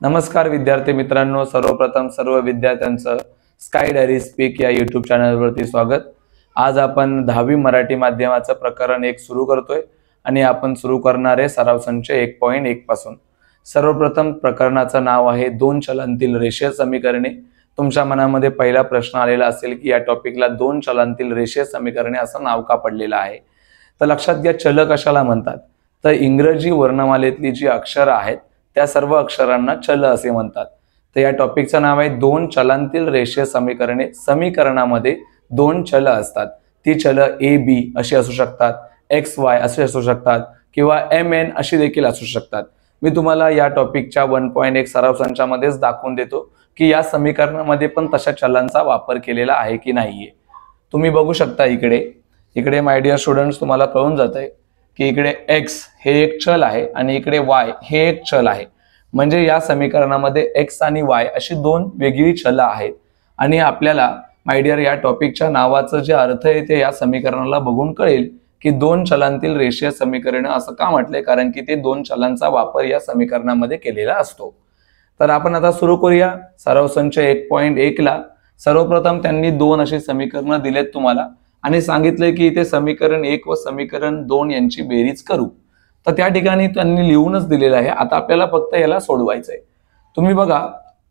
नमस्कार विद्यार्थी मित्रांनो, सर्वप्रथम सर्व विद्यार्थ्यांचं स्काय डायरी स्पीक या यूट्यूब चॅनलवरती स्वागत। आज आपण 10वी मराठी माध्यमाचं प्रकरण 1 सुरू करतोय आणि आपण सुरू करणार आहे सराव संच 1.1 पासून। सर्वप्रथम प्रकरणाचं नाव आहे दोन चलांतील रेषीय समीकरणे। तुमच्या मनामध्ये पहिला प्रश्न आलेला असेल की या टॉपिकला दोन चलांतील रेषीय समीकरणे असं नाव का पडलेलं आहे। तर लक्षात घ्या, चल कशाला म्हणतात तर इंग्रजी वर्णमालेतली जी अक्षरं आहेत त्या सर्व अक्षरांना चल असे म्हणतात। तर या टॉपिकचं नाव आहे दोन चलांतील रेषीय समीकरणे। समीकरणामध्ये दोन चल असतात, ती चल ए बी अशी असू शकतात, एक्स वाय अशी असू शकतात किंवा एम एन अशी देखील असू शकतात। मी तुम्हाला या टॉपिकच्या 1.1 सराव संचामध्येच दाखवून देतो की या समीकरणामध्ये पण तशा चलांचा वापर केलेला आहे की नाहीये। तुम्ही बघू शकता इकडे माय डिअर स्टुडंट्स, तुम्हाला कळून जातंय की इकडे x हे एक चल आहे आणि इकडे y हे एक चल आहे। म्हणजे या समीकरणामध्ये x आणि y अशी दोन वेगळी चल आहेत आणि आपल्याला माय डिअर या टॉपिकच्या नावाचं जे अर्थ आहे ते या समीकरणाला बघून कळेल की दोन चलांतील रेषीय समीकरण असं का म्हटलंय, कारण की ते दोन चलांचा वापर या समीकरणामध्ये केलेला असतो। तर आपण आता सुरू करूया सराव संच 1.1 ला। सर्वप्रथम त्यांनी दोन अशी समीकरणं दिलेत तुम्हाला आणि सांगितलंय की इथे समीकरण 1 व समीकरण 2 यांची बेरीज करू। तर त्या ठिकाणी त्यांनी लिहूनच दिलेलं आहे, आता आपल्याला फक्त याला सोडवायचंय। तुम्ही बघा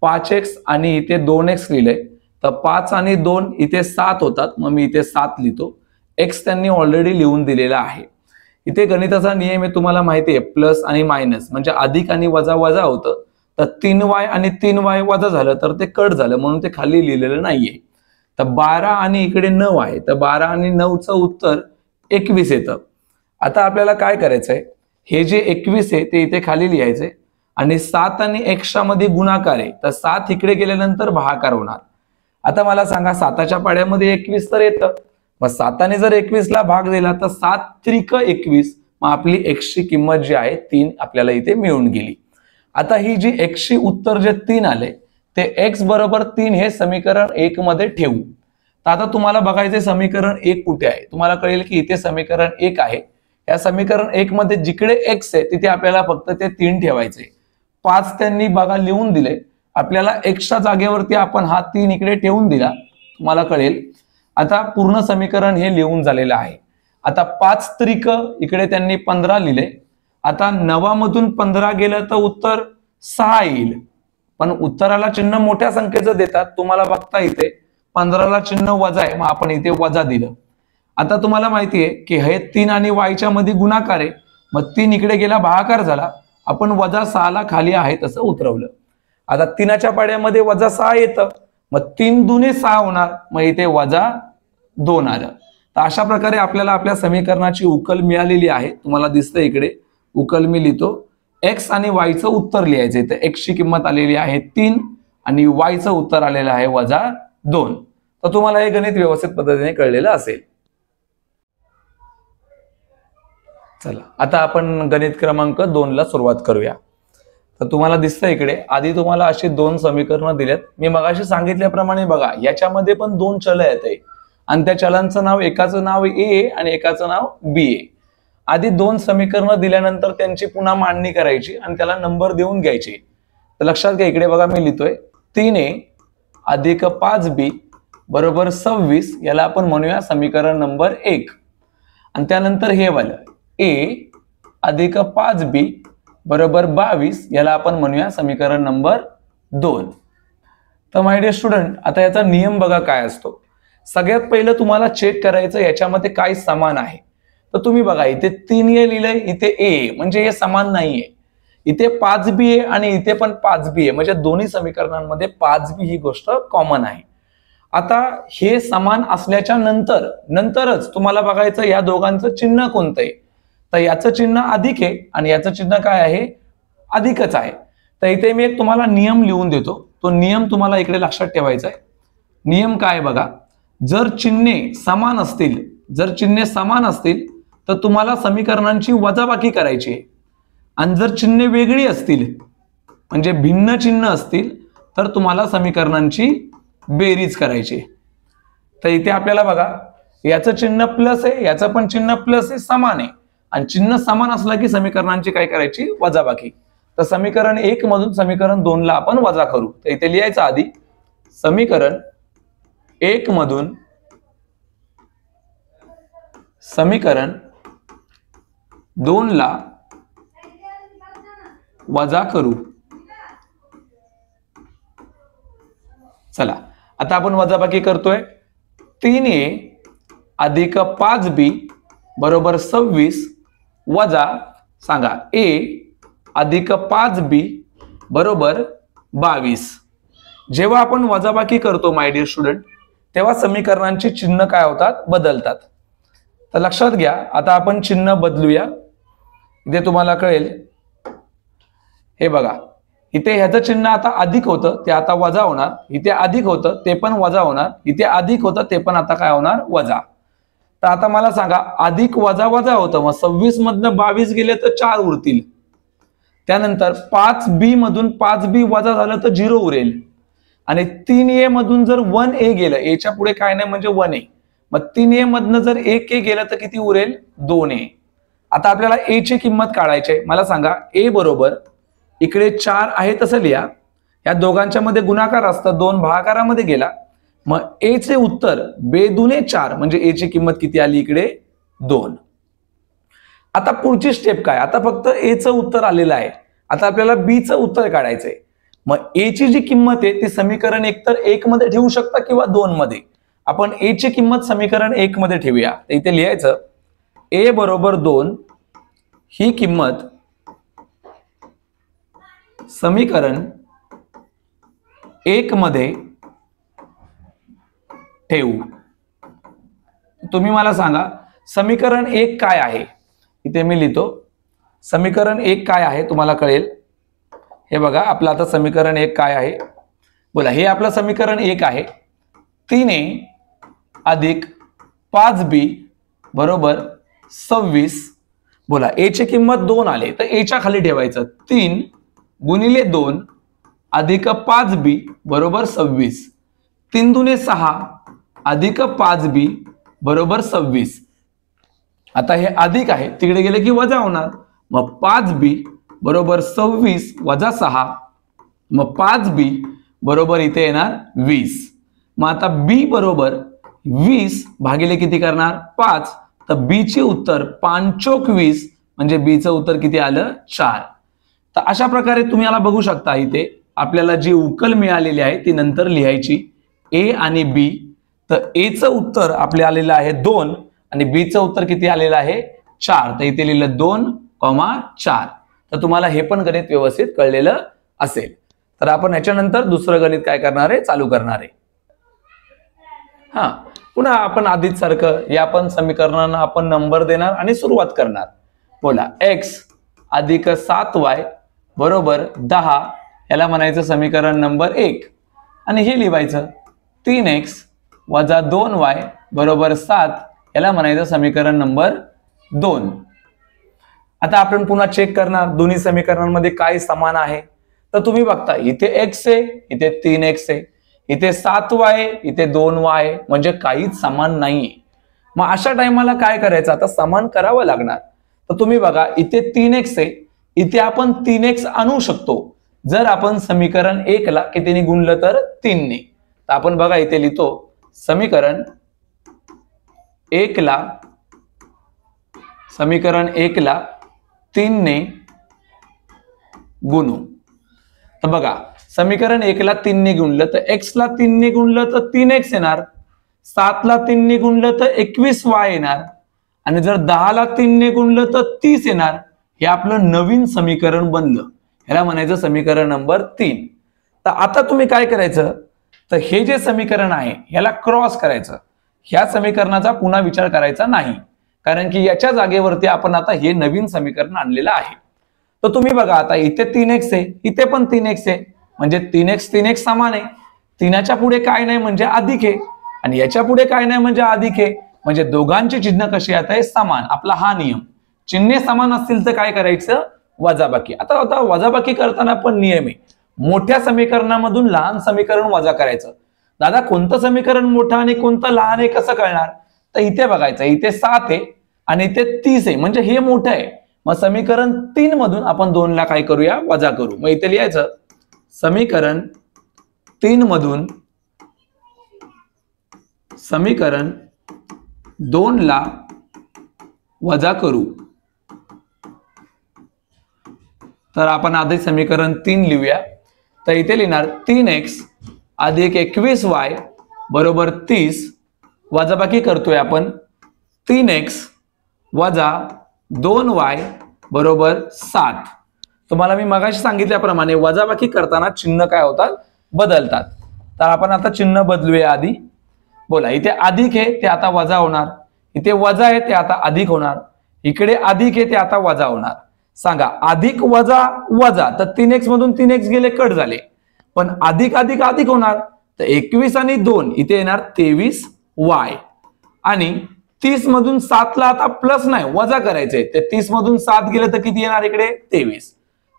5x आणि इथे 2x लिहिलंय, तर 5 आणि 2 इथे 7 होतात, मग मी इथे 7 लिहितो। x त्यांनी ऑलरेडी लिहून दिलेला आहे। इथे गणिताचा नियम आहे तुम्हाला माहिती आहे, प्लस आणि मायनस म्हणजे अधिक आणि वजा वजा होतं। तर 3y आणि 3y वजा झालं तर ते कट झालं म्हणून ते खाली लिहिलेलं नाहीये। तर 12 आणि इकडे 9 आहे, तर 12 आणि 9चं उत्तर 21 येतं। आता आपल्याला काय करायचंय, हे जे 21 आहे ते इथे खाली लिहायचे आणि 7 आणि x मध्ये गुणाकार आहे, तर 7 इकडे गेल्यानंतर भागाकार होणार। आता मला सांगा 7च्या पाड्यामध्ये 21 तर येतं, मग 7ने जर 21 ला भाग दिला तर 7 त्रिक 21, मग आपली x ची किंमत जी आहे 3 आपल्याला इथे मिळून गेली। आता ही जी x ची उत्तर जे 3 आले ते x बरोबर 3 हे समीकरण 1 मध्ये ठेवू। तर आता तुम्हाला बघायचे समीकरण 1 कुठे आहे, तुम्हाला कळेल की इथे समीकरण 1 आहे। या समीकरण 1 मध्ये जिकडे x आहे तिथे आपल्याला फक्त ते 3 ठेवायचे। 5 त्यांनी बघा लिहून दिले, आपल्याला x च्या जागेवरती आपण हा 3 इकडे ठेवून दिला, तुम्हाला कळेल। आता पूर्ण समीकरण हे लिहून झालेलं आहे। आता 5 त्रिक इकडे त्यांनी 15 लिहिले। आता 9 मधून 15 गेलं तर उत्तर 6 येईल, पण उत्तराला चिन्ह मोठ्या संख्येचं देतात, तुम्हाला बघता इथे 15ला चिन्ह वजा आहे, मग आपण इथे वजा दिलं। आता तुम्हाला माहिती आहे की हे 3 आणि y च्या मध्ये गुणाकार आहे, मग 3 इकडे गेला भागाकार झाला, आपण वजा 6 ला खाली आहे तसं उतरवलं। आता 3च्या पाड्यामध्ये वजा 6 येतं, मग 3 दुने 6 होणार, मग इथे वजा 2 आलं। तर अशा प्रकारे आपल्याला आपल्या समीकरणाची उकल मिळालेली आहे, तुम्हाला दिसतं इकडे उकल मी लिहितो। x आणि y चं उत्तर लिहायचंय, तर x ची किंमत आलेली आहे 3 आणि y चं उत्तर आलेलं आहे वजा 2। तर तुम्हाला हे गणित व्यवस्थित पद्धतीने कळलेलं असेल। चला आता आपण गणित क्रमांक 2 ला सुरुवात करूया। तर तुम्हाला दिसतं इकडे आधी तुम्हाला अशी दोन समीकरणं दिलेत। मी मगाशी सांगितल्याप्रमाणे बघा याच्यामध्ये पण दोन चल आहेत आणि त्या चलांचं नाव, एकाचं नाव a आणि एकाचं नाव b आहे। आधी दोन समीकरणं दिल्यानंतर त्यांची पुन्हा मांडणी करायची आणि त्याला नंबर देऊन घ्यायचे। तर लक्षात घ्या इकडे बघा मी लिहितोय 3a अधिक 5b बरोबर 26, याला आपण म्हणूया समीकरण नंबर 1। आणि त्यानंतर हे वालं a अधिक 5b बरोबर 22, याला आपण म्हणूया समीकरण नंबर 2। तर माय डिअर स्टुडंट, आता याचा नियम बघा काय असतो। सगळ्यात पहिलं तुम्हाला चेक करायचं याच्यामध्ये काय समान आहे। तर तुम्ही बघा इथे 3a लिहिलंय, इथे a म्हणजे हे समान नाहीये। इथे 5b आहे आणि इथे पण 5b आहे, म्हणजे दोन्ही समीकरणांमध्ये 5b ही गोष्ट कॉमन आहे। आता हे समान असल्याच्या नंतरच तुम्हाला बघायचं या दोघांचं चिन्ह कोणतं आहे। तर याचं चिन्ह अधिक आहे आणि याचं चिन्ह काय आहे, अधिकच आहे। तर इथे मी एक तुम्हाला नियम लिहून देतो, तो नियम तुम्हाला इकडे लक्षात ठेवायचा आहे। नियम काय बघा, जर चिन्हे समान असतील तर तुम्हाला समीकरणांची वजाबाकी करायची आहे, आणि जर चिन्हे वेगळी असतील म्हणजे भिन्न चिन्ह असतील तर तुम्हाला समीकरणांची बेरीज करायची। तर इथे आपल्याला बघा याचं चिन्ह प्लस आहे, याचं पण चिन्ह प्लस आहे, समान आहे, आणि चिन्ह समान असलं की समीकरणांची काय करायची, वजाबाकी। तर समीकरण 1 मधून समीकरण 2 ला आपण वजा करू. तर इथे लिहायचं आधी समीकरण 1 मधून समीकरण 2 ला वजा करू. चला आता आपण वजाबाकी करतोय. 3a अधिक 5b बरोबर 26 वजा सांगा a अधिक 5b बरोबर 22. जेव्हा आपण वजाबाकी करतो माय डिअर स्टुडंट तेव्हा समीकरणांची चिन्ह काय होतात, बदलतात. तर लक्षात घ्या, आता आपण चिन्ह बदलूया. इथे तुम्हाला कळेल, हे बघा इथे ह्याचं चिन्ह आता अधिक होतं ते आता वजा होणार, इथे अधिक होतं ते पण वजा होणार, इथे अधिक होतं ते पण आता काय होणार, वजा. तर आता मला सांगा अधिक वजा वजा होतं, मग 26 मधनं 22 गेले तर 4 उरतील. त्यानंतर 5b मधून 5b वजा झालं तर 0 उरेल. आणि 3a मधून जर 1a गेलं, a च्या पुढे काय नाही म्हणजे 1a, मग 3a मधनं जर 1a गेलं तर किती उरेल, 2a. आता आपल्याला a ची किंमत काढायची आहे. मला सांगा a बरोबर इकडे 4 आहे तसं लिहा, या दोघांच्या मध्ये गुणाकार असतं, 2 भागाकारामध्ये गेला, मग a चे उत्तर 2 दुने 4 म्हणजे a ची किंमत किती आली इकडे 2. आता पुढची स्टेप काय, आता फक्त a चं उत्तर आलेलं आहे, आता आपल्याला b चं उत्तर काढायचंय. मग a ची जी किंमत आहे ती समीकरण एकतर 1 मध्ये ठेवू शकता किंवा 2 मध्ये. आपण a ची किंमत समीकरण 1 मध्ये ठेवूया. तर इथे लिहायचं a बरोबर 2 ही किंमत समीकरण 1 मध्ये ठेवू. तुम्ही मला सांगा समीकरण 1 काय आहे. इथे मी लिहितो समीकरण 1 काय आहे, तुम्हाला कळेल. हे बघा आपलं आता समीकरण 1 काय आहे, बोला. हे आपलं समीकरण 1 आहे. 3a अधिक 5b बरोबर 26. बोला a ची किंमत 2 आले तर a च्या खाली ठेवायचं 3 गुणिले 2 अधिक 5b बरोबर 26. 3 दुने 6 अधिक 5b बरोबर 26. आता हे अधिक आहे, तिकडे गेले की वजा होणार, मग 5b बरोबर 26 वजा 6, मग 5b बरोबर इथे येणार 20. मग आता b बरोबर 20 भागिले किती करणार 5, तर b चे उत्तर 5 चोक 20 म्हणजे b चं उत्तर किती आलं 4. तर अशा प्रकारे तुम्ही याला बघू शकता. इथे आपल्याला जी उकल मिळालेली आहे ती नंतर लिहायची a आणि b. तर a चं उत्तर आपले आलेलं आहे 2 आणि b चं उत्तर किती आलेलं आहे 4. तर इथे लिहिलं 2,4. तर तुम्हाला हे पण गणित व्यवस्थित कळलेलं असेल. तर आपण याच्यानंतर दुसरं गणित काय करणार आहे, चालू करणार आहे. पुन्हा आपण आधीच सारखं या पण समीकरणांना आपण नंबर देणार आणि सुरुवात करणार. बोला x अधिक 7y बरोबर 10 याला म्हणायचं समीकरण नंबर 1 आणि हे लिहायचं 3x वजा 2y बरोबर 7 याला म्हणायचं समीकरण नंबर 2. आता आपण पुन्हा चेक करणार दोन्ही समीकरणांमध्ये काय समान आहे. तर तुम्ही बघता इथे x आहे, इथे 3x आहे, इथे 7y आहे, इथे 2y आहे, म्हणजे काहीच समान नाहीये. मग अशा टाइमाला काय करायचं, आता समान करावं लागणार. तर तुम्ही बघा इथे 3x आहे, इथे आपण 3x आणू शकतो जर आपण समीकरण 1 ला कितीने गुणलं तर 3 ने. तर आपण बघा इथे लिहितो समीकरण 1 ला 3 ने गुणू. तर बघा समीकरण 1 ला 3 ने गुणलं तर x ला 3 ने गुणलं तर 3x येणार, 7 ला 3 ने गुणलं तर 21y येणार आणि जर 10 ला 3 ने गुणलं तर 30 येणार. हे आपलं नवीन समीकरण बनलं, ह्याला म्हणायचं समीकरण नंबर 3. तर आता तुम्ही काय करायचं, तर हे जे समीकरण आहे ह्याला क्रॉस करायचं. ह्या समीकरणाचा पुन्हा विचार करायचा नाही, कारण की याच्या जागेवरती आपण आता हे नवीन समीकरण आणलेलं आहे. तर तुम्ही बघा आता इथे 3x आहे, इथे पण 3x आहे, म्हणजे 3x समान आहे. 3च्या पुढे काय नाही म्हणजे अधिक आहे आणि याच्या पुढे काय नाही म्हणजे अधिक आहे, म्हणजे दोघांची चिन्ह कशी आहे समान. आपला हा नियम, चिन्हे समान असतील तर काय करायचं वजाबाकी. आता वजाबाकी करताना पण नियम आहे, मोठ्या समीकरणामधून लहान समीकरण वजा करायचं. दादा कोणतं समीकरण मोठं आणि कोणतं लहान आहे कसं कळणार, तर इथे बघायचं इथे 7 आहे आणि इथे 30 आहे म्हणजे हे मोठं आहे, मग समीकरण 3 मधून आपण 2 ला काय करूया, वजा करू. मग इथे लिहायचं समीकरण 3 मधून समीकरण 2 ला वजा करू. तर आपण आधी समीकरण 3 लिहूया. तर इथे लिहिणार 3x अधिक 21y बरोबर 30. वजाबाकी करतोय आपण 3x वजा 2y बरोबर 7. तुम्हाला मी मगाशी सांगितल्याप्रमाणे वजाबाकी करताना चिन्ह काय होतात, बदलतात. तर आपण आता चिन्ह बदलूया आधी. बोला, इथे अधिक आहे ते आता वजा होणार, इथे वजा आहे ते आता अधिक होणार, इकडे अधिक आहे ते आता वजा होणार. सांगा, अधिक वजा वजा, तर 3x मधून 3x गेले, कट झाले. पण अधिक अधिक अधिक होणार, तर 21 आणि 2 इथे येणार 23y. आणि 30 मधून 7 ला आता प्लस नाही वजा करायचे, तर 30 मधून 7 गेले तर किती येणार इकडे, 23.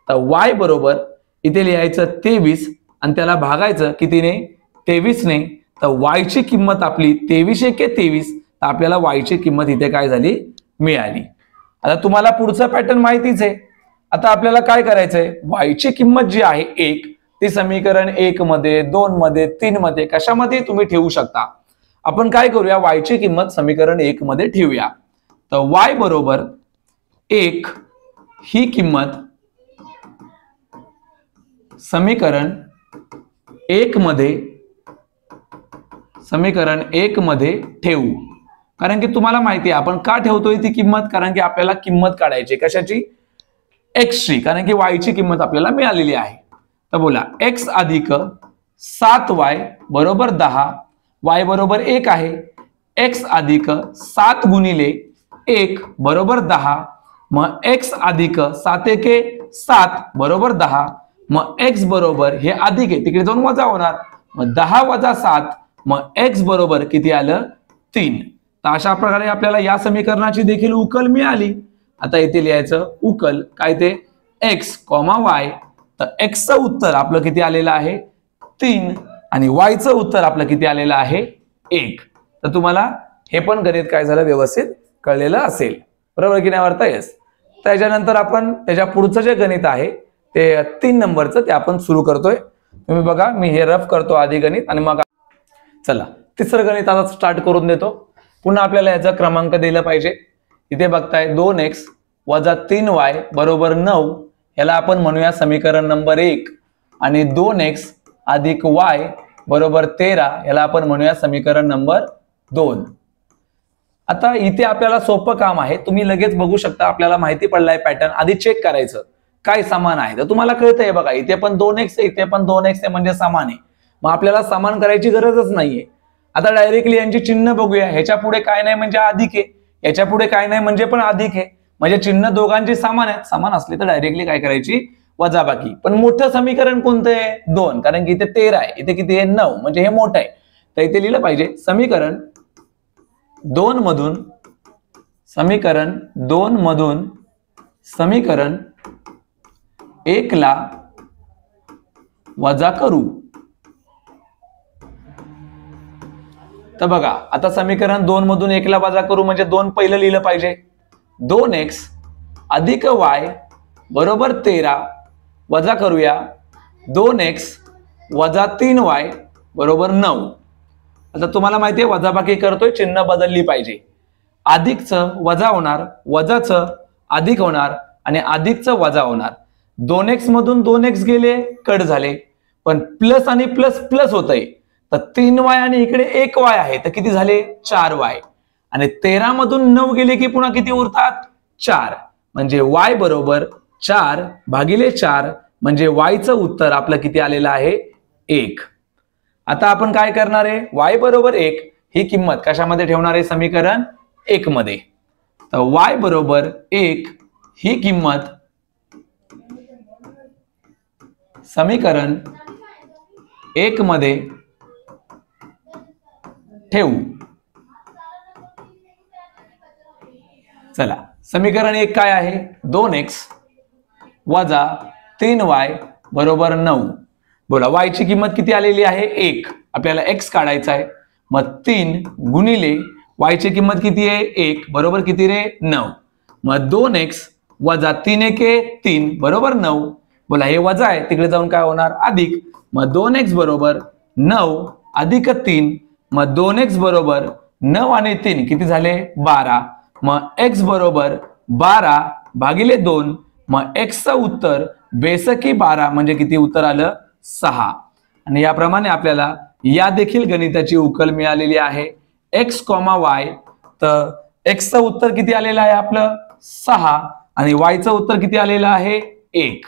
तर y बरोबर इथे लिहायचं 23 आणि त्याला भागायचं कितीने, 23 ने. तर y ची किंमत आपली 23 एके 23. तर आपल्याला y ची किंमत इथे काय झाली, मिळाली. आता तुम्हाला पुढचा पॅटर्न माहितीच आहे. आता आपल्याला काय करायचंय, y ची किंमत जी आहे 1 ती समीकरण 1 मध्ये, 2 मध्ये, 3 मध्ये कशामध्ये तुम्ही ठेवू शकता. आपण काय करूया, y ची किंमत समीकरण 1 मध्ये ठेवूया. तर y बरोबर 1 ही किंमत समीकरण 1 मध्ये ठेवू. कारण की तुम्हाला माहिती आहे आपण का ठेवतोय ती किंमत, कारण की आपल्याला किंमत काढायची कशाची, x ची. कारण की y ची किंमत आपल्याला मिळालेली आहे. तर बोला, x अधिक 7y बरोबर 10. y बरोबर 1 आहे. x अधिक 7 गुणिले 1 बरोबर 10. मग x अधिक 7 एके 7 बरोबर 10. मग x बरोबर हे अधिक आहे तिकडे जाऊन वजा होणार, मग 10 वजा 7. मग x बरोबर किती आलं, 3. तर अशा प्रकारे आपल्याला या समीकरणाची देखील उकल मिळाली. आता इथे लिहायचं उकल काय, ते x, y. तर x चं उत्तर आपलं किती आलेलं आहे, 3. आणि y चं उत्तर आपलं किती आलेलं आहे, 1. तर तुम्हाला हे पण गणित काय झालं, व्यवस्थित कळलेलं असेल, बरोबर की नाही वार्ता. येस. त्याच्यानंतर आपण त्याच्या पुढचं जे गणित आहे ते 3 नंबरचं ते आपण सुरू करतोय. तुम्ही बघा, मी हे रफ करतो आधी गणित आणि मग चला तिसरं गणित आता स्टार्ट करून देतो. पुन्हा आपल्याला याचा क्रमांक दिला पाहिजे. इथे बघताय 2x वजा 3y बरोबर 9. याला आपण म्हणूया समीकरण नंबर 1. आणि 2x अधिक y बरोबर 13 याला आपण म्हणूया समीकरण नंबर 2. आता इथे आपल्याला सोपं काम आहे, तुम्ही लगेच बघू शकता. आपल्याला माहिती पडलाय पॅटर्न, आधी चेक करायचं काय समान आहे. तर तुम्हाला कळतंय बघा, इथे पण 2x आहे, इथे पण 2x आहे, म्हणजे समान आहे. मग आपल्याला समान करायची गरजच नाहीये. आता डायरेक्टली यांची चिन्ह बघूया. ह्याच्या पुढे काय नाही म्हणजे अधिक आहे, याच्या पुढे काय नाही म्हणजे पण अधिक आहे, म्हणजे चिन्ह दोघांची समान आहेत. समान असले तर डायरेक्टली काय करायची, वजाबाकी. पण मोठं समीकरण कोणतं आहे, 2. कारण की इथे 13 आहे, इथे किती आहे, 9, म्हणजे हे मोठं आहे. तर इथे लिहिलं पाहिजे समीकरण 2 मधून समीकरण 1 ला वजा करू. तर बघा, आता समीकरण 2 मधून 1 ला वजा करू म्हणजे 2 पहिलं लिहिलं पाहिजे. 2x अधिक y बरोबर 13 वजा करूया 2x वजा 3y बरोबर 9. आता तुम्हाला माहिती आहे वजाबाकी करतोय, चिन्ह बदलली पाहिजे. अधिकचं वजा होणार, वजाचं अधिक होणार आणि अधिकचं वजा होणार. 2x मधून 2x गेले, कट झाले. पण प्लस आणि प्लस प्लस होतंय, तर 3y आणि इकडे 1y आहे, तर किती झाले, 4y. आणि 13 मधून 9 गेले की पुन्हा किती उरतात, 4. म्हणजे y बरोबर 4 भागिले 4, म्हणजे y चं उत्तर आपलं किती आलेलं आहे, 1. आता आपण काय करणार आहे, y बरोबर 1 ही किंमत कशामध्ये ठेवणार आहे, समीकरण 1 मध्ये. तर y बरोबर 1 ही किंमत समीकरण 1 मध्ये ठेवू. चला, समीकरण 1 काय आहे, 2x वजा 3y बरोबर 9. बोला, y ची किंमत किती आलेली आहे, 1. आपल्याला x काढायचा आहे. मग 3 गुणिले y ची किंमत किती आहे, 1 बरोबर किती रे, 9. मग 2x वजा 3 एके 3 बरोबर 9. बोला हे वजा आहे तिकडे जाऊन काय होणार अधिक. मग 2x बरोबर 9 अधिक 3. मग 2x बरोबर 9 आणि 3 किती झाले 12. मग x बरोबर 12 भागिले 2. मग x चं उत्तर बेसकी 12 म्हणजे किती उत्तर आलं 6. आणि याप्रमाणे आपल्याला या देखील गणिताची उकल मिळालेली आहे x, y. तर x चं उत्तर किती आलेलं आहे आपलं 6 आणि y चं उत्तर किती आलेलं आहे 1.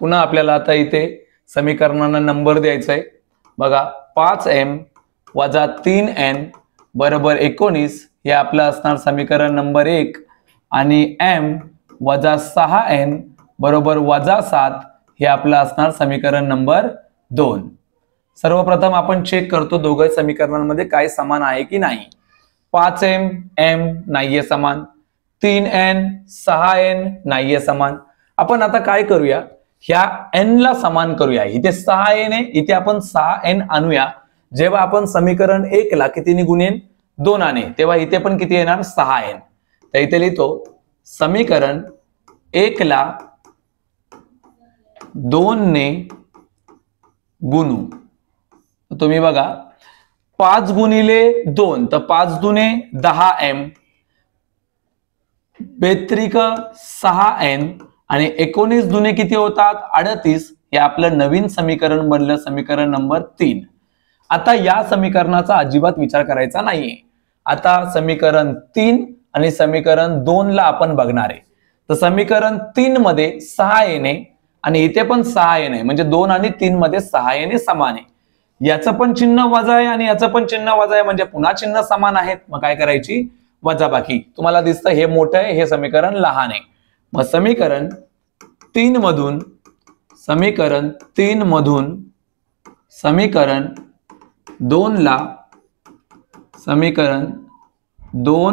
पुन्हा आपल्याला आता इथे समीकरणांना नंबर द्यायचा आहे. बघा 5m वजा 3n बरोबर 19 हे आपलं असणार समीकरण नंबर 1 आणि m वजा 6n बरोबर वजा 7 हे आपलं असणार समीकरण नंबर 2. सर्वप्रथम आपण चेक करतो दोघं समीकरणांमध्ये काय समान आहे की नाही. 5m m नाहीये समान, 3n 6n नाहीये समान. आपण आता काय करूया ह्या n ला समान करूया. इथे 6n आहे इथे आपण 6n आणूया. जेव्हा आपण समीकरण 1 ला कितीने गुणेन 2 ने तेव्हा इथे पण किती येणार 6n. तर इथे लिहितो समीकरण 1 ला 2 ने गुणू. तुम्ही बघा 5 गुणिले 2 तर 5 दुने 10m बेत्रिक 6n आणि 19 दुने किती होतात 38. हे आपलं नवीन समीकरण बनलं समीकरण नंबर 3. आता या समीकरणाचा अजिबात विचार करायचा नाहीये. आता समीकरण 3 आणि समीकरण 2 ला आपण बघणार आहे. तर समीकरण 3 मध्ये 6 येणे आणि इथे पण 6 येणे म्हणजे 2 आणि 3 मध्ये 6 येणे समान आहे. याचं पण चिन्ह वजा आहे आणि याचं पण चिन्ह वजा आहे म्हणजे पुन्हा चिन्ह समान आहेत. मग काय करायची वजाबाकी. तुम्हाला दिसतं हे मोठं आहे हे समीकरण लहान आहे. मग समीकरण 3 मधून समीकरण 2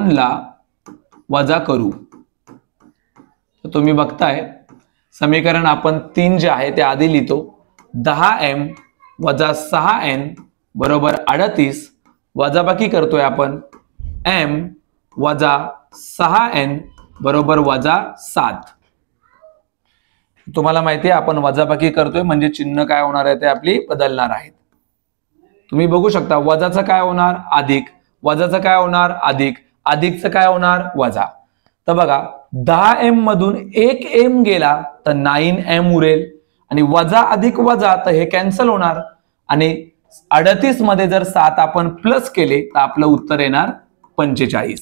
ला वजा करू. तर तुम्ही बघताय समीकरण आपण 3 जे आहे ते आधी लिहितो 10m वजा 6n बरोबर 38 वजाबाकी करतोय आपण m वजा 6n बरोबर वजा 7. तुम्हाला माहिती आहे आपण वजाबाकी करतोय म्हणजे चिन्ह काय होणार आहे ते आपली बदलणार आहेत. तुम्ही बघू शकता वजाचं काय होणार अधिक, वजाचं काय होणार अधिक, अधिकचं काय होणार वजा. तर बघा 10m मधून 1m गेला तर 9m उरेल आणि वजा अधिक वजा तर हे कॅन्सल होणार आणि 38 मध्ये जर 7 आपण प्लस केले तर आपलं उत्तर येणार 45.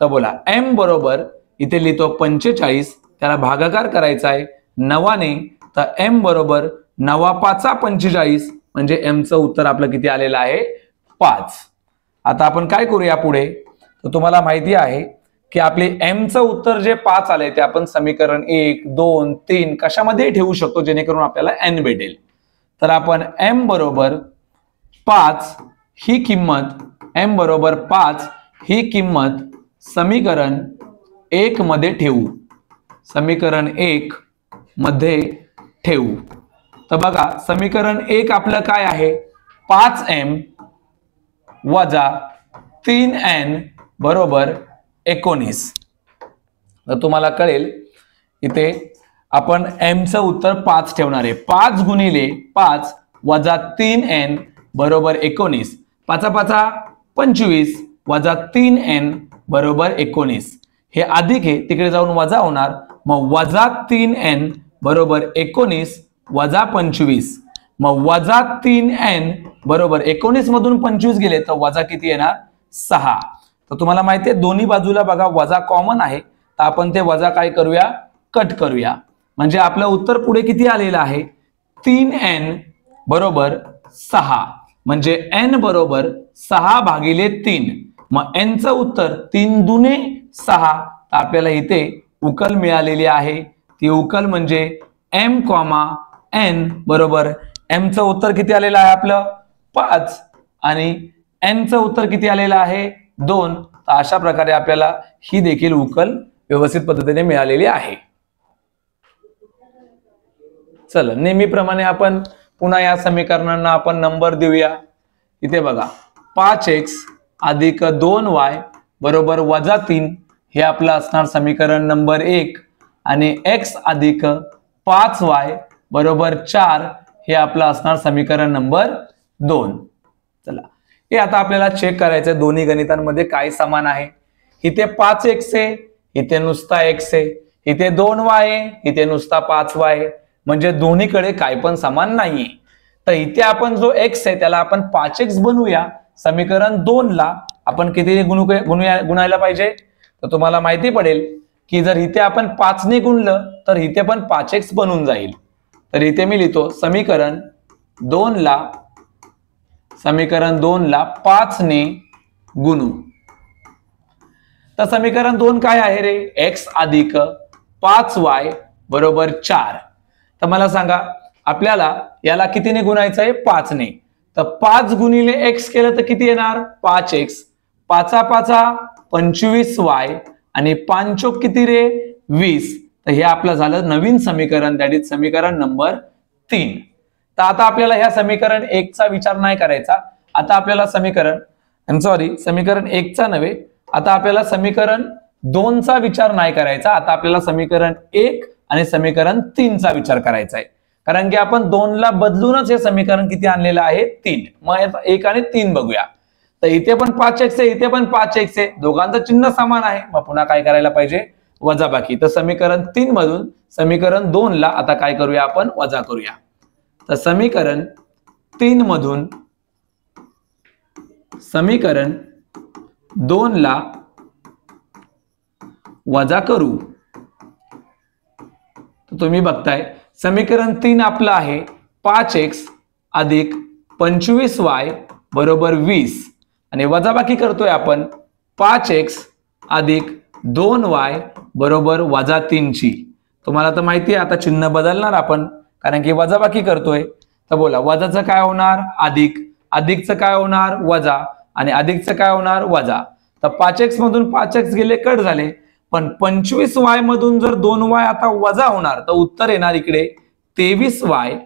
तर बोला m बरोबर इथे लिहितो 45 त्याला भागाकार करायचा आहे 9 ने तर m बरोबर 9 5 45 म्हणजे m चं उत्तर आपलं किती आलेलं आहे 5. आता आपण काय करूया पुढे तर तुम्हाला माहिती आहे की आपले m चं उत्तर जे 5 आले ते आपण समीकरण 1 2 3 कशामध्ये ठेवू शकतो जेणेकरून आपल्याला n भेटेल. तर आपण m बरोबर 5 ही किंमत समीकरण 1 मध्ये ठेवू. समीकरण 1 मध्ये ठेवू. तर बघा समीकरण 1 आपलं काय आहे 5m वजा 3n बरोबर 19. तर तुम्हाला कळेल इथे आपण m चं उत्तर 5 ठेवणार आहे. 5 गुणिले 5 वजा 3n बरोबर 19. 5 5 25 वजा 3n बरोबर 19. हे अधिक आहे तिकडे जाऊन वजा होणार मग वजा 3n बरोबर 19 वजा 25. मग वजा 3n बरोबर 19 मधून 25 गेले तर वजा किती येणार 6. तर तुम्हाला माहिती आहे दोन्ही बाजूला बघा वजा कॉमन आहे तर आपण ते वजा काय करूया कट करूया म्हणजे आपलं उत्तर पुढे किती आलेलं आहे 3n बरोबर 6 म्हणजे n बरोबर 6 भागिले 3. मग n चं उत्तर 3 दुने 6 तर आपल्याला इथे उकल मिळालेली आहे. ती उकल म्हणजे m, n बरोबर m चं उत्तर किती आलेलं आहे आपलं 5 आणि n चं उत्तर किती आलेलं आहे 2. तर अशा प्रकारे आपल्याला ही देखील उकल व्यवस्थित पद्धतीने मिळालेली आहे. चला नेहमीप्रमाणे आपण पुन्हा या समीकरणांना आपण नंबर देऊया. इथे बघा 5x अधिक 2y बरोबर -3 हे आपलं असणार समीकरण नंबर 1 आणि x अधिक 5y बरोबर 4 हे आपलं असणार समीकरण नंबर 2. चला हे आता आपल्याला चेक करायचं दोन्ही गणितांमध्ये काय समान आहे. इथे 5x आहे, इथे नुसता x आहे, इथे 2y आहे, इथे नुसता 5y आहे, म्हणजे दोन्हीकडे काय पण समान नाहीये. तर इथे आपण जो x आहे त्याला आपण 5x बनवूया. समीकरण 2 ला आपण किती गुणायला पाहिजे, तर तुम्हाला माहिती पडेल की जर इथे आपण 5 ने गुणलं तर इथे पण 5x बनून जाईल. तर इथे मी लिहितो समीकरण 2 ला 5 ने गुणू. तर समीकरण 2 काय आहे रे, x अधिक 5y बरोबर 4. तर मला सांगा आपल्याला याला कितीने गुणायचं आहे, 5 ने. तर 5 गुणिले x केलं तर किती येणार, 5x. 5 25y आणि 5 किती रे, 20. तर हे आपलं झालं नवीन समीकरण, दॅट इज समीकरण नंबर 3. तर आता आपल्याला ह्या समीकरण 1 चा विचार नाही करायचा. आता आपल्याला समीकरण 1 चा नव्हे, आता आपल्याला समीकरण 2 चा विचार नाही करायचा. आता आपल्याला समीकरण 1 आणि समीकरण 3 चा विचार करायचा आहे. कारण की आपण 2 ला बदलूनच हे समीकरण किती आणलेलं आहे, 3. मग 1 आणि 3 बघूया. तर इथे पण 5x आहे, इथे पण 5x आहे, दोघांचं चिन्ह समान आहे. मग पुन्हा काय करायला पाहिजे, वजाबाकी. तर समीकरण 3 मधून समीकरण 2 ला आता काय करूया, आपण वजा करूया. तर समीकरण 3 मधून समीकरण 2 ला वजा करू. तर तुम्ही बघताय समीकरण 3 आपलं आहे 5x अधिक 25y बरोबर 20 आणि वजाबाकी करतोय आपण 5x अधिक 2y बरोबर -3 ची. तुम्हाला तर माहिती आहे आता चिन्ह बदलणार आपण, कारण की वजाबाकी करतोय. तर बोला वजाचं काय होणार, अधिक, अधिकचं काय होणार, वजा, आणि अधिकचं काय होणार, वजा. तर 5x मधून 5x गेले, कट झाले. पण 25y मधून जर 2y आता वजा होणार तर उत्तर येणार इकडे 23y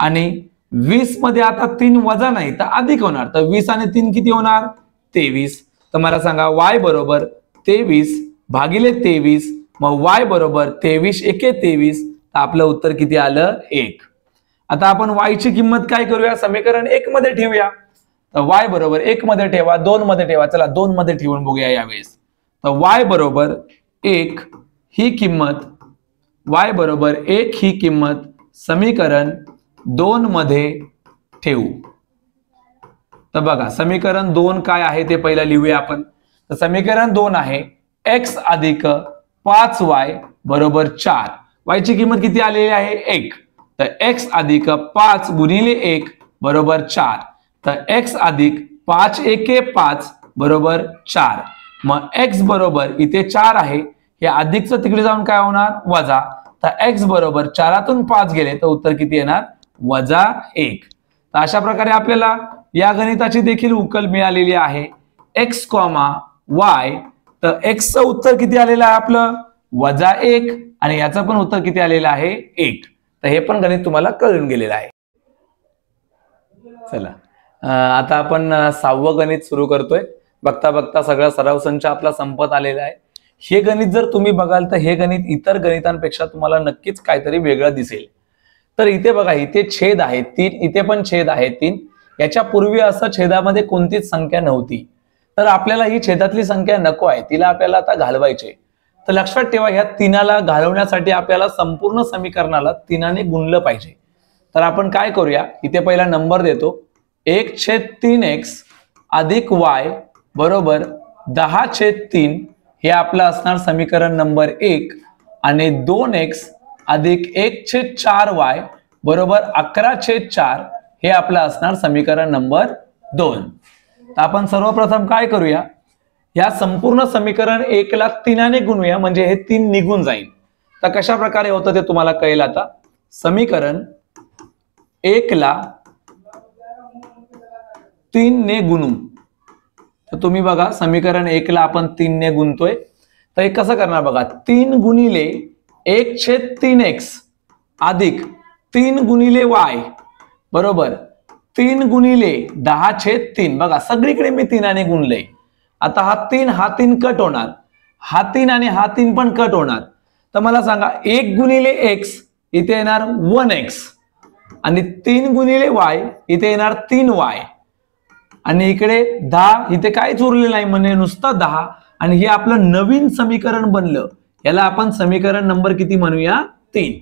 आणि 20 मध्ये आता 3 वजा नाही तर अधिक होणार. तर 20 आणि 3 किती होणार, 23. तर मला सांगा y बरोबर 23 भागिले 23, मग y बरोबर 23 एके 23. तर आपलं उत्तर किती आलं, 1. आता आपण y ची किंमत काय करूया, समीकरण 1 मध्ये ठेवूया. तर y बरोबर 1 मध्ये ठेवा, 2 मध्ये ठेवा. चला 2 मध्ये ठेवून बघूया यावेळेस. तर y बरोबर 1 ही किंमत, y बरोबर 1 ही किंमत समीकरण 2 मध्ये ठेवू. तर बघा समीकरण 2 काय आहे ते पहिला लिहूया आपण. तर समीकरण 2 आहे x अधिक 5y बरोबर 4. y ची किंमत किती आलेली आहे, 1. तर x अधिक 5 गुणिले 1 बरोबर 4. तर x अधिक 5 एके 5 बरोबर 4. मग x बरोबर इथे 4 आहे, हे अधिकचं तिकडे जाऊन काय होणार, वजा. तर x बरोबर 4तून 5 गेले तर उत्तर किती येणार, -1. तर अशा प्रकारे आपल्याला या गणिताची देखील उकल मिळालेली आहे x, y. तर x चं उत्तर किती आलेलं आहे आपलं, -1 आणि याचं पण उत्तर किती आलेलं आहे, 1. तर हे पण गणित तुम्हाला कळून गेलेलं आहे. चला आता आपण 6वं गणित सुरू करतोय. बघता बघता सगळा सराव संच आपला संपत आलेला आहे. हे गणित जर तुम्ही बघाल तर हे गणित इतर गणितांपेक्षा तुम्हाला नक्कीच काहीतरी वेगळं दिसेल. तर इथे बघा, इथे छेद आहे 3, इथे पण छेद आहे 3. याच्या पूर्वी असं छेदामध्ये कोणतीच संख्या नव्हती. तर आपल्याला ही छेदातली संख्या नको आहे, तिला आपल्याला आता घालवायचे. तर लक्षात ठेवा ह्या 3ला घालवण्यासाठी आपल्याला संपूर्ण समीकरणाला 3ने गुणलं पाहिजे. तर आपण काय करूया, इथे पहिला नंबर देतो 1/3x अधिक y बरोबर 10/3. हे आपलं असणार समीकरण नंबर 1 आणि 2x अधिक 1/4y बरोबर 11/4 हे आपलं असणार समीकरण नंबर 2. तर आपण सर्वप्रथम काय करूया, या संपूर्ण समीकरण 1 ला 3ने गुणूया, म्हणजे हे 3 निघून जाईल. तर कशा प्रकारे होतं ते तुम्हाला कळेल. आता समीकरण 1 ला 3 ने गुणू. तर तुम्ही बघा समीकरण 1 ला आपण 3 ने गुणतोय. तर हे कसं करणार बघा, 3 गुणिले 1/3x अधिक 3 गुणिले y बरोबर 3 गुणिले 10/3. बघा सगळीकडे मी 3ने गुणलंय आता हा 3 कट होणार, हा 3 आणि हा 3 पण कट होणार. तर मला सांगा 1 गुणिले x इथे येणार 1x आणि 3 गुणिले y इथे येणार 3y आणि इकडे 10 इथे काहीच उरलेलं नाही म्हणजे नुसतं 10 आणि हे आपलं नवीन समीकरण बनलं. याला आपण समीकरण नंबर किती म्हणूया 3.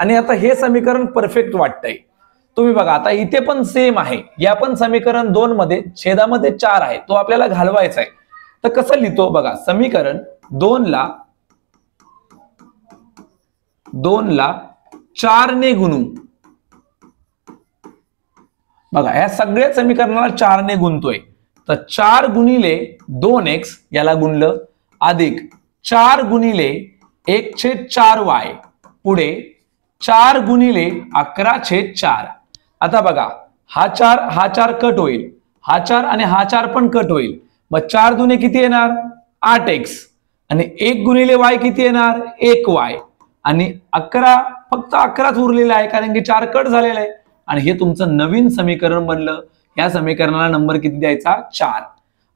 आणि आता हे समीकरण परफेक्ट वाटतंय. तुम्ही बघा आता इथे पण सेम आहे. या पण समीकरण 2 मध्ये छेदामध्ये 4 आहे, तो आपल्याला घालवायचा आहे. तर कसं लिहितो बघा, समीकरण 2 ला 4 ने गुणू. बघा या सगळ्या समीकरणाला 4 ने गुणतोय. तर 4 गुणिले 2x याला गुणलं अधिक 4 गुणिले 1/4y पुढे 4 गुणिले 11/4. आता बघा हा 4 कट होईल, हा 4 आणि हा 4 पण कट होईल. मग 4 दुने किती येणार 8x आणि 1 गुणिले y किती येणार 1y आणि 11 फक्त 11च उरलेला आहे कारण की 4 कट झालेला आहे आणि हे तुमचं नवीन समीकरण बनलं. या समीकरणाला नंबर किती द्यायचा 4.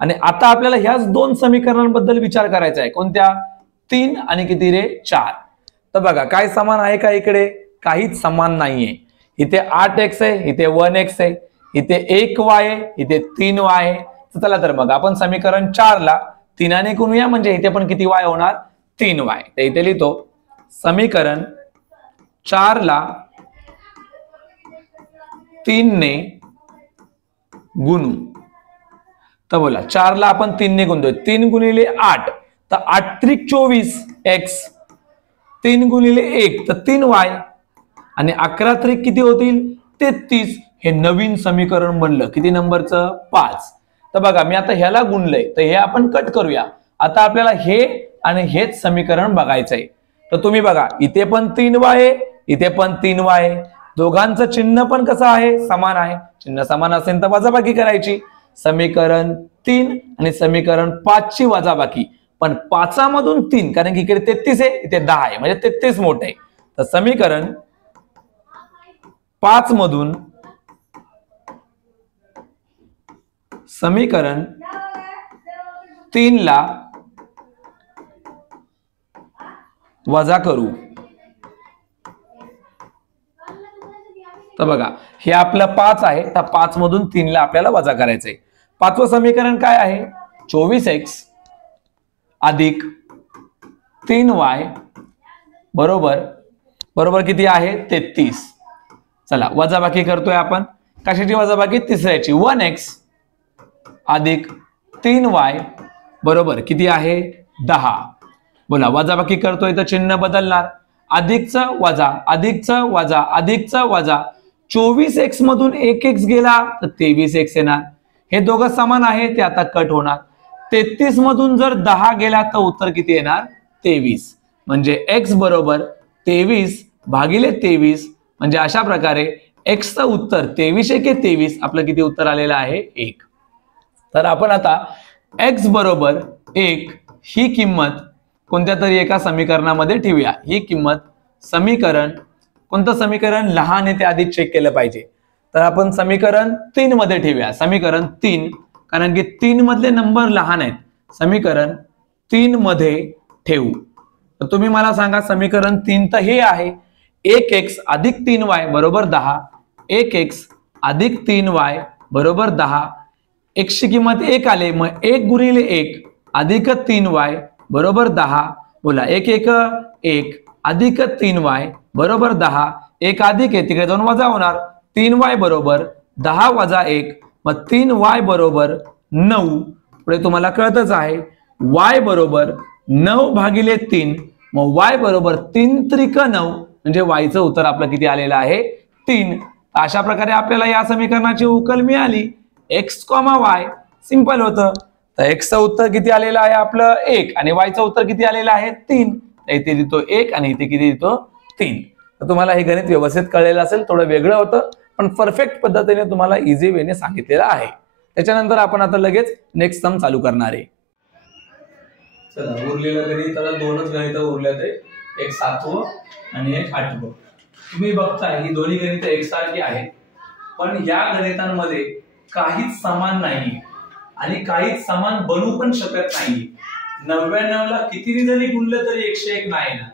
आणि आता आपल्याला ह्याच 2 समीकरणांबद्दल विचार करायचा आहे. कोणत्या 3 आणि किती रे 4. तर बघा काय समान आहे का, इकडे काहीच समान नाहीये. इथे 8x आहे, इथे 1x आहे, इथे 1y आहे, इथे 3y आहे. चला तर मग आपण समीकरण 4 ला 3 ने गुणूया म्हणजे इथे पण किती y होणार 3y. तर इथे लिहितो समीकरण 4 ला 3 ने गुणू. तर बोला 4 ला आपण 3 ने गुणतोय. 3 गुणिले 8 तर 8 त्रिक 24x, 3 गुणिले 1 तर 3y आणि 11 त्रिक किती होतील 33. हे नवीन समीकरण बनलं. किती नंबरचं 5. तर बघा मी आता ह्याला गुणलंय तर हे आपण कट करूया. आता आपल्याला हे आणि हेच समीकरण बघायचंय. तर तुम्ही बघा इथे पण 3y आहे, इथे पण 3y आहे. दोघांचं चिन्ह पण कसं आहे समान आहे. चिन्ह समान असेल तर वजाबाकी करायची. समीकरण 3 आणि समीकरण 5 ची वजाबाकी. पण 5 मधून 3 कारण की इकडे 33 आहे इथे 10 आहे म्हणजे 33 मोठं आहे. तर समीकरण 5 मधून समीकरण 3 ला वजा करू. तर बघा हे आपलं 5 आहे तर 5 मधून 3 ला आपल्याला वजा करायचंय. पाचवं समीकरण काय आहे 24x अधिक 3y बरोबर किती आहे 33. चला वजाबाकी करतोय आपण. कशाची वजाबाकी तिसऱ्याची. 1x अधिक 3y बरोबर किती आहे 10. बोला वजाबाकी करतोय तर चिन्ह बदलणार. अधिकचं वजा अधिकचं वजा अधिकचं वजा. 24x मधून 1x गेला तर 23x येणार. हे दोघं समान आहे ते आता कट होणार. 33 मधून जर 10 गेला तर उत्तर किती येणार 23. म्हणजे x बरोबर 23 भागिले 23 म्हणजे अशा प्रकारे x चं उत्तर 23 एके 23 आपलं किती उत्तर आलेलं आहे 1. तर आपण आता x बरोबर 1 ही किंमत कोणत्या तरी एका समीकरणामध्ये ठेवूया. ही किंमत समीकरण कोणतं समीकरण लहान आहे ते आधी चेक केलं पाहिजे. तर आपण समीकरण 3 मध्ये ठेवूया. समीकरण 3 कारण की 3 मधले नंबर लहान आहेत. समीकरण 3 मध्ये ठेवू. तर तुम्ही मला सांगा समीकरण 3 तर हे आहे 1x अधिक 3y बरोबर 10. 1x अधिक 3y बरोबर 10. x ची किंमत 1 आले मग 1 गुणिले 1 अधिक 3y बरोबर 10. बोला 1 1 1 अधिक 3y बरोबर 10. 1 अधिक आहे तिकडे जाऊन वजा होणार. 3y बरोबर 10 वजा 1 मग 3y बरोबर 9. पुढे तुम्हाला कळतच आहे y बरोबर 9 भागिले 3 मग y बरोबर 3 त्रिक 9 म्हणजे y चं उत्तर आपलं किती आलेलं आहे 3. अशा प्रकारे आपल्याला या समीकरणाची उकल मिळाली. x, y सिंपल होतं. तर x चं उत्तर किती आलेलं आहे आपलं 1 आणि y चं उत्तर किती आलेलं आहे 3. इथे देतो 1 आणि इथे किती देतो 3. तर तुम्हाला हे गणित व्यवस्थित कळलेलं असेल. थोडं वेगळं होतं पण परफेक्ट पद्धतीने तुम्हाला इझी वेने सांगितलेलं आहे. त्याच्यानंतर आपण आता लगेच नेक्स्ट सम चालू करणार आहे. चला उरलेलं गणित आता 2च गणित उरल्यात आहे. एक 7वं आणि एक 8वं. तुम्ही बघताय ही दोन्ही गणित एकसारखी आहेत पण या गणितांमध्ये काहीच समान नाही. आणि काहीच समान बनू पण शकत नाही. 99 ला कितीने जरी गुणलं तरी 101 नाही येणार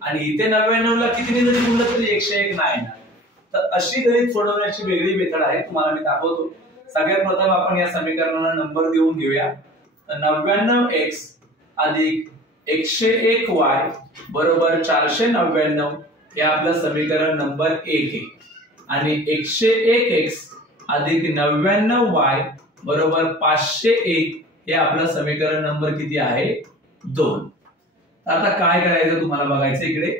आणि इथे 99 ला कितीने जरी गुणलं तरी 101 नाही येणार. तर अशी गणित सोडवण्याची वेगळी मेथड आहे, तुम्हाला मी दाखवतो. सगळ्यात प्रथम आपण या समीकरणाला नंबर देऊन घेऊया. 99x अधिक 101y बरोबर 499 हे आपलं समीकरण नंबर 1 आहे आणि 101x अधिक 99y बरोबर 501 हे आपलं समीकरण नंबर किती आहे 2. आता काय करायचं तुम्हाला बघायचं इकडे.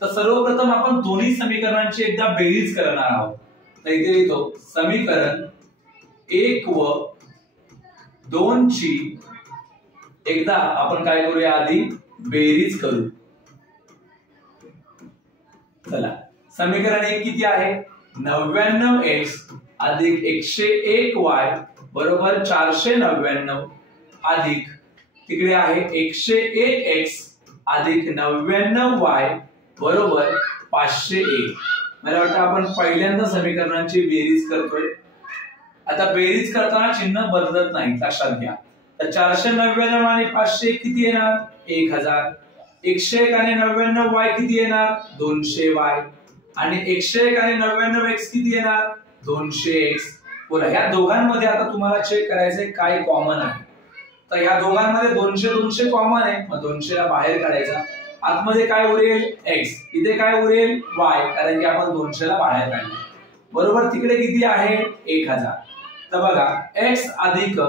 तर सर्वप्रथम आपण दोन्ही समीकरणांची एकदा बेरीज करणार आहोत. तर इथे लिहितो समीकरण 1 व 2 ची एकदा आपण काय करूया आधी बेरीज करू. चला समीकरण 1 किती आहे 99x अधिक 101y बरोबर 499 अधिक तिकडे आहे 101x अधिक 99y बरोबर 501. मला वाटतं आपण पहिल्यांदा समीकरणांची बेरीज करतोय. आता बेरीज करताना चिन्ह बदलत नाही, लक्षात घ्या. तर 499 आणि 501 किती येणार 1000. 101 आणि 99y किती येणार 200y आणि 101 आणि 99x किती येणार 200x. बोला या दोघांमध्ये आता तुम्हाला चेक करायचंय काय कॉमन आहे. तर या दोघांमध्ये 200 कॉमन आहे, मग 200 ला बाहेर काढायचा. आतमध्ये काय उरेल x, इथे काय उरेल y, कारण की आपण 200 ला बाहेर काढले. बरोबर तिकडे किती आहे 1000. तर बघा x अधिक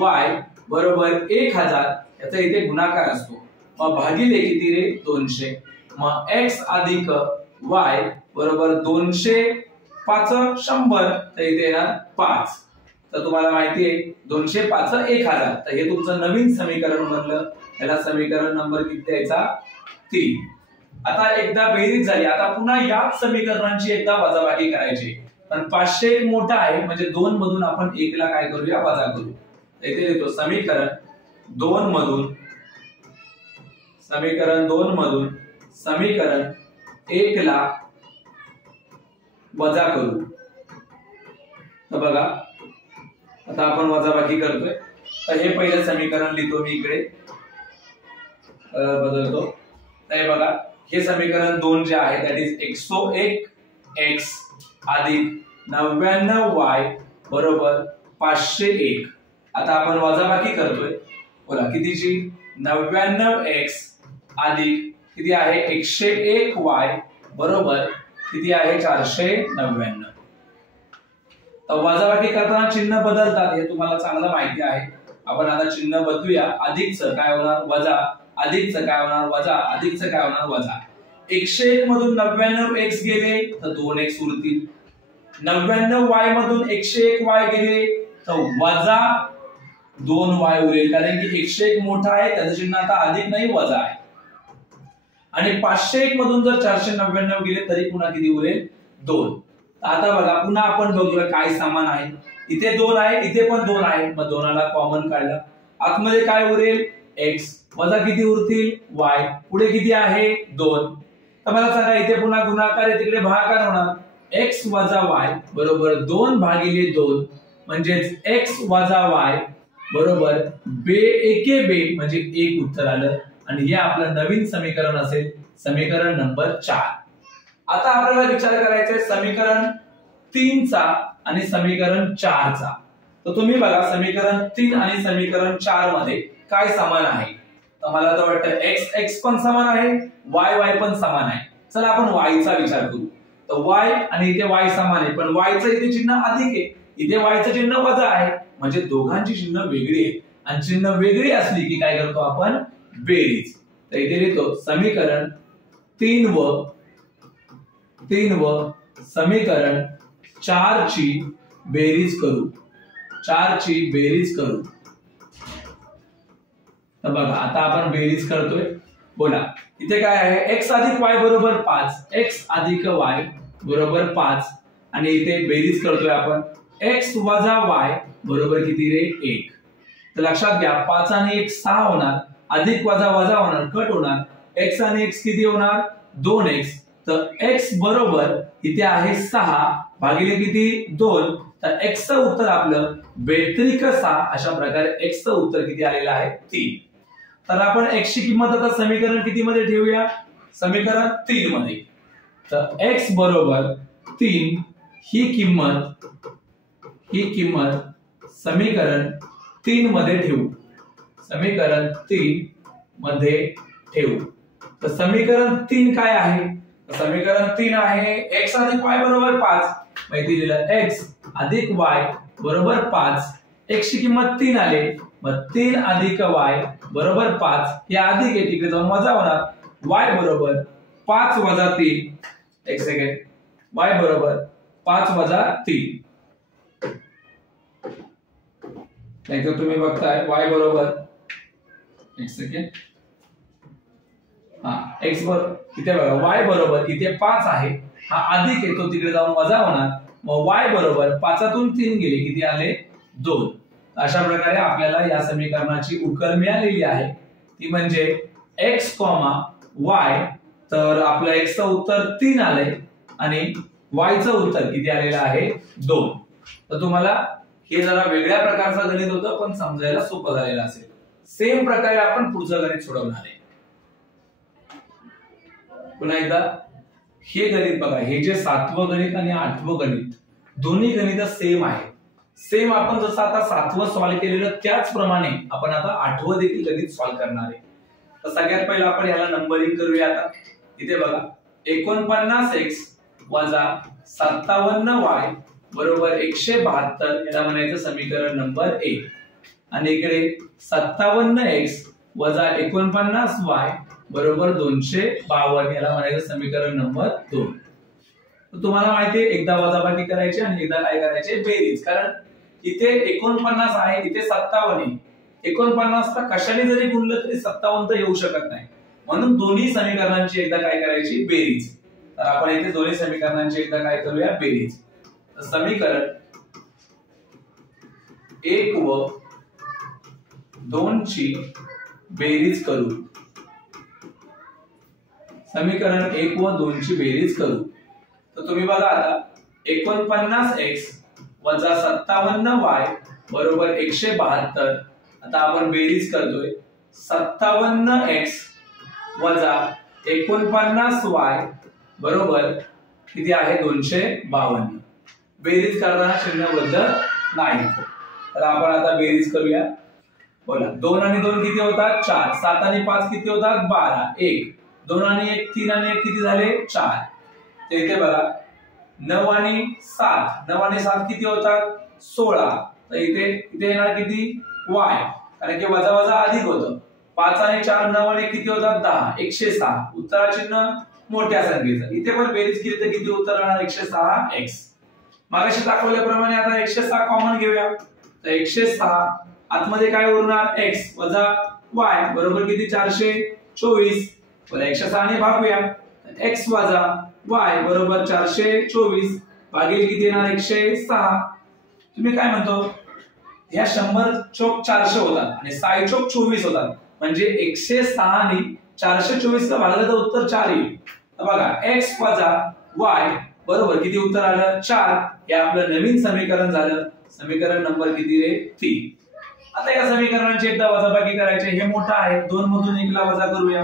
y बरोबर 1000 याचा इथे गुणाकार असतो, मग भागिले किती रे 200. मग x अधिक y बरोबर 200 5 100 तर इथे येणार 5. तर तुम्हाला माहिती आहे 200 5 1000. तर हे तुमचं नवीन समीकरण बनलं. याला समीकरण नंबर किती द्यायचा 3. आता एकदा बेरीज झाली, आता पुन्हा याच समीकरणांची एकदा वजाबाकी करायची. पण 501 मोठा आहे म्हणजे 2 मधून आपण 1 ला काय करूया वजा करू. इथे लिहितो समीकरण 2 मधून समीकरण 1 ला वजा करू. तर बघा आता आपण वजाबाकी करतोय. तर हे पहिलं समीकरण लिहितो मी इकडे बदलतो. तर हे बघा हे समीकरण 2 जे आहे दॅट इज 101x अधिक 99y बरोबर 501. आता आपण वजाबाकी करतोय. बोला कितीची 99x अधिक किती आहे 101y बरोबर किती आहे 499. तर वजाबाकी करताना चिन्ह बदलतात हे तुम्हाला चांगलं माहिती आहे. आपण आता चिन्ह बदलूया. अधिकचं काय होणार वजा, अधिकचं काय होणार वजा, अधिकचं काय होणार वजा. 101 मधून 99x गेले तर 2x उरतील. 99y मधून 101y गेले तर वजा 2y उरेल, कारण की 101 मोठा आहे त्याचं चिन्ह आता अधिक नाही वजा आहे. आणि 501 मधून जर 499 गेले तरी पुन्हा किती उरेल 2. आता बघा पुन्हा आपण बघूया काय समान आहे. इथे 2 आहे, इथे पण 2 आहे, मग 2 ला कॉमन काढला. आतमध्ये काय उरेल x वजा किती उरतील y, पुढे किती आहे 2. तर मला सांगा इथे पुन्हा गुणाकार आहे, तिकडे भागाकार होणार. x वजा y बरोबर 2 भागिले 2 म्हणजे x वजा y बरोबर बे एके बे म्हणजे 1 उत्तर आलं. आणि हे आपलं नवीन समीकरण असेल समीकरण नंबर 4. आता आपल्याला विचार करायचा आहे समीकरण 3 चा आणि समीकरण 4 चा. तर तुम्ही बघा समीकरण 3 आणि समीकरण 4 मध्ये काय समान आहे. तर मला तर वाटतं x पण समान आहे, y पण समान आहे. चला आपण y चा विचार करू. तर y आणि इथे y समान आहे, पण y चं इथे चिन्ह अधिक आहे, इथे y चं चिन्ह वजा आहे, म्हणजे दोघांची चिन्ह वेगळी आहे. आणि चिन्ह वेगळी असली की काय करतो आपण बेरीज. तर इथे लिहितो समीकरण 3 व समीकरण 4 ची बेरीज करू. तर बघा आता आपण बेरीज करतोय. बोला इथे काय आहे x अधिक y बरोबर 5, x अधिक y बरोबर 5 आणि इथे बेरीज करतोय आपण x वजा y बरोबर किती रे 1. तर लक्षात घ्या 5 आणि 1 6 होणार, अधिक वजा वजा होणार, कट होणार. x आणि x किती होणार 2x. तर x बरोबर इथे आहे 6 भागिले किती 2 तर x चं उत्तर आपलं व्यतिरिक्त 6 अशा प्रकारे x चं उत्तर किती आलेलं आहे 3. तर आपण x ची किंमत आता समीकरण किती मध्ये ठेवूया समीकरण 3 मध्ये. तर x बरोबर 3 ही किंमत समीकरण 3 मध्ये ठेवू. समीकरण 3 मध्ये ठेवू. तर समीकरण 3 काय आहे समीकरण 3 आहे x अधिक y बरोबर 5. माहिती दिलं x अधिक y बरोबर 5. x ची किंमत 3 आले मग 3 अधिक y बरोबर 5 हे अधिक आहे तिकडे जाऊन वजा होणार y बरोबर 5 वजा 3. एक सेकंड y बरोबर 5 वजा 3. नाहीतर तुम्ही बघताय y बरोबर एक सेकंड x बरोबर इथे बघा y बरोबर इथे 5 आहे हा अधिक आहे तो तिकडे जाऊन वजा होणार मग y बरोबर 5तून 3 गेले किती आले 2. अशा प्रकारे आपल्याला या समीकरणाची उकल मिळालेली आहे ती म्हणजे x, y. तर आपलं x चं उत्तर 3 आले आणि y चं उत्तर किती आलेलं आहे 2. तर तुम्हाला हे जरा वेगळ्या प्रकारचं गणित होतं पण समजायला सोपं झालेलं असेल. सेम प्रकारे आपण पुढचं गणित सोडवणार आहे. पुन्हा एकदा हे गणित बघा हे जे 7वं गणित आणि 8वं गणित दोन्ही गणित सेम आहे. सेम आपण जसं आता 7वं सॉल्व्ह केलेलं त्याचप्रमाणे आपण आता 8वं देखील गणित सॉल्व्ह करणार आहे. तर सगळ्यात पहिला आपण याला नंबरिंग करूया. आता इथे बघा 49x वजा 57y बरोबर 172 याला म्हणायचं समीकरण नंबर 1 आणि इकडे 57x वजा 49y बरोबर 252 याला म्हणायचं समीकरण नंबर 2. तुम्हाला माहिती आहे एकदा वजाबाकी करायची आणि एकदा काय करायचे बेरीज. कारण इथे 49 आहे इथे 57 आहे. 49 ला कशाने जरी गुणलं तरी 57 तर येऊ शकत नाही म्हणून दोन्ही समीकरणांची एकदा काय करायची बेरीज. तर आपण इथे दोन्ही समीकरणांची एकदा काय करूया बेरीज. तर समीकरण 1 व 2 ची बेरीज करू. समीकरण 1 व 2 ची बेरीज करू. तर तुम्ही बघा आता 49x वजा 57y बरोबर 172. आता आपण बेरीज करतोय 57x वजा 49y बरोबर किती आहे 252. बेरीज करताना चिन्ह बदलत नाही. तर आपण आता बेरीज करूया. बोला 2 आणि 2 किती होतात 4. 7 आणि 5 किती होतात 12. 1 2 आणि 1 3 आणि 1 किती झाले 4. तर इथे बघा 9 आणि 7 9 आणि 7 किती होतात 16. तर इथे येणार किती y कारण की वजा वजा अधिक होतं. 5 आणि 4 9 आणि किती होतात 10 106. उत्तरा चिन्ह मोठ्या संख्येचं. इथे पण बेरीज केली तर किती उत्तर येणार 106x. मागाशी दाखवल्याप्रमाणे आता 106 कॉमन घेऊया. तर 106 आतमध्ये काय उरणार x वजा y बरोबर किती 424. बोला 106 ने भागूया. x वजा y बरोबर 424 भागिले किती येणार 106. तुम्ही काय म्हणतो या 100 चौक 400 होतात आणि 6 चौक 24 होतात म्हणजे 106 ने 424 ला भागलं तर उत्तर 4 येईल. तर बघा x वजा y बरोबर किती उत्तर आलं 4. हे आपलं नवीन समीकरण झालं. समीकरण नंबर किती रे 3. आता या समीकरणांची एकदा वजाबाकी करायची. हे मोठं आहे 2 मधून 1 ला वजा करूया.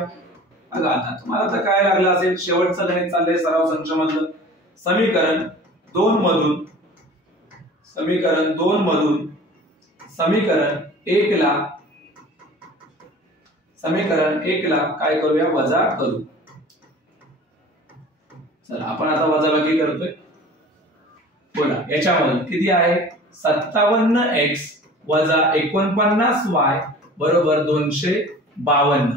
बघा आता तुम्हाला तर काय लागलं असेल शेवटचं गणित चाललंय सराव संच मधलं. समीकरण 2 मधून समीकरण 1 ला काय करूया वजा करू. चला आपण आता वजाबाकी करतोय. बोला याच्यामध्ये किती आहे 57x वजा 49y बरोबर 252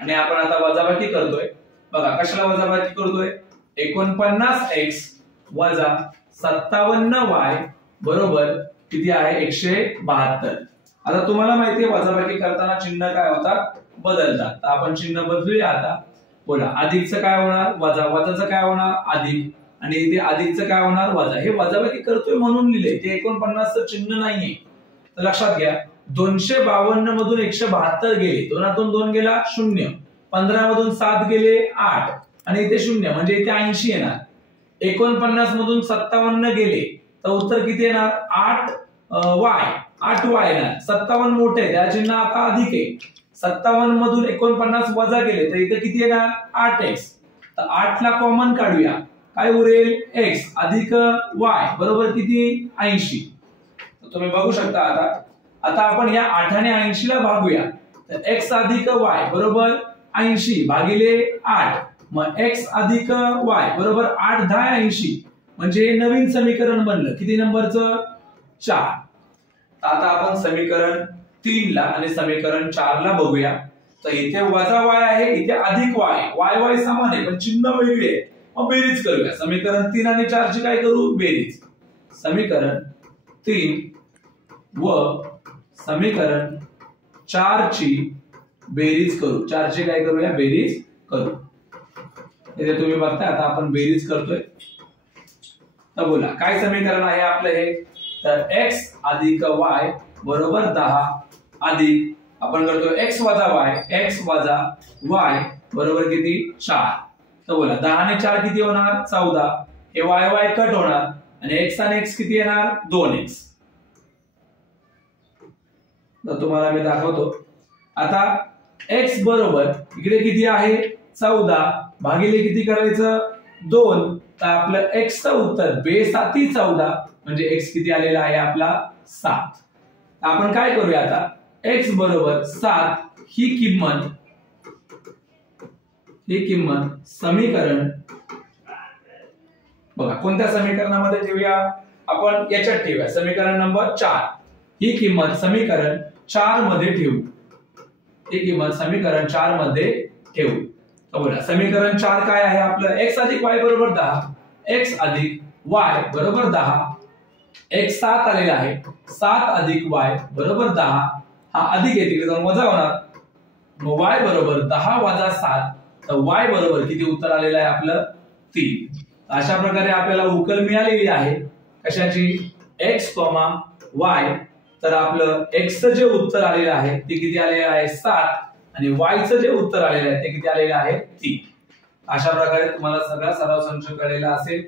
आणि आपण आता वजाबाकी करतोय. बघा कशाला वजाबाकी करतोय 49x वजा 57y बरोबर किती आहे 172. आता तुम्हाला माहिती आहे वजाबाकी करताना चिन्ह काय होतात बदलतात. तर आपण चिन्ह बदलूया आता. बोला अधिकचं काय होणार वजा वजाचं काय होणार अधिक आणि इथे अधिकचं काय होणार वजा. हे वजाबाकी करतोय म्हणून लिहिले ते 49चं चिन्ह नाहीये. तर लक्षात घ्या 252 मधून 172 गेले 2तून 2 गेला 0. 15 मधून 7 गेले 8 आणि इथे 0 म्हणजे इथे 80 येणार. 49 मधून 57 गेले तर उत्तर किती येणार 8y येणार. 57 मोठे आहे, त्या चिन्ह आता अधिक आहे. 57 मधून 49 वजा केले तर इथे किती येणार 8x. तर 8 ला कॉमन काढूया, काय उरेल x अधिक y बरोबर किती 80. तर तुम्ही बघू शकता आता आपण या 8 ने 80 ला भागूया. तर x अधिक y बरोबर 80 भागिले 8. मग x अधिक y बरोबर 8 10 80 म्हणजे नवीन समीकरण बनलं. किती नंबरचं 4. आता आपण समीकरण 3 ला आणि समीकरण 4 ला बघूया. तर इथे वजा y आहे, इथे अधिक y आहे. y समान आहे पण चिन्ह वेगळे आहे. मग बेरीज करूया. समीकरण 3 आणि 4 ची काय करू बेरीज. समीकरण 3 व समीकरण 4 ची बेरीज करू. 4 ची काय करूया बेरीज करू. इथे तुम्ही बघताय आता आपण बेरीज करतोय. तर बोला काय समीकरण आहे आपलं हे. तर x अधिक y बरोबर 10 अधिक आपण करतो x वजा y बरोबर किती 4. तर बोला 10 ने 4 किती होणार 14. हे y कट होणार आणि x आणि x किती येणार 2x. तर तुम्हाला मी दाखवतो. आता x बरोबर इकडे किती आहे 14 भागिले किती करायचं 2. तर आपलं x चं उत्तर बेसाती 14 म्हणजे x किती आलेला आहे आपला 7. आपण काय करूया आता x बरोबर 7 ही किंमत समीकरण बघा कोणत्या समीकरणामध्ये ठेवूया आपण याच्यात ठेवूया. समीकरण नंबर 4 ही किंमत समीकरण 4 मध्ये ठेवू. ही किंमत समीकरण 4 मध्ये ठेवू. तर बघा समीकरण 4 काय आहे आपलं x अधिक y बरोबर 10. x अधिक y बरोबर 10. x 7 आलेला आहे. 7 अधिक y बरोबर 10. हा अधिक आहे तिकडे जाऊन वजा होणार. मग y बरोबर 10 वजा 7. तर y बरोबर किती उत्तर आलेलं आहे आपलं 3. अशा प्रकारे आपल्याला उकल मिळालेली आहे कशाची x, y. तर आपलं x चं जे उत्तर आलेलं आहे ते किती आलेलं आहे 7 आणि y चं जे उत्तर आलेलं आहे ते किती आलेलं आहे 3. अशा प्रकारे तुम्हाला सगळा सराव संच कळलेला असेल.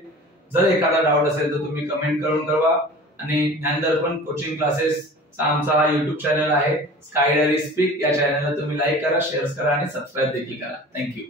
जर एखादा डाऊट असेल तर तुम्ही कमेंट करून कळवा. आणि ज्ञानदर्पण कोचिंग क्लासेस आमचा हा YouTube चॅनल आहे स्काय डायरी स्पीक. या चॅनलला तुम्ही लाईक करा, शेअर करा आणि सबस्क्राईब देखील करा. थँक्यू.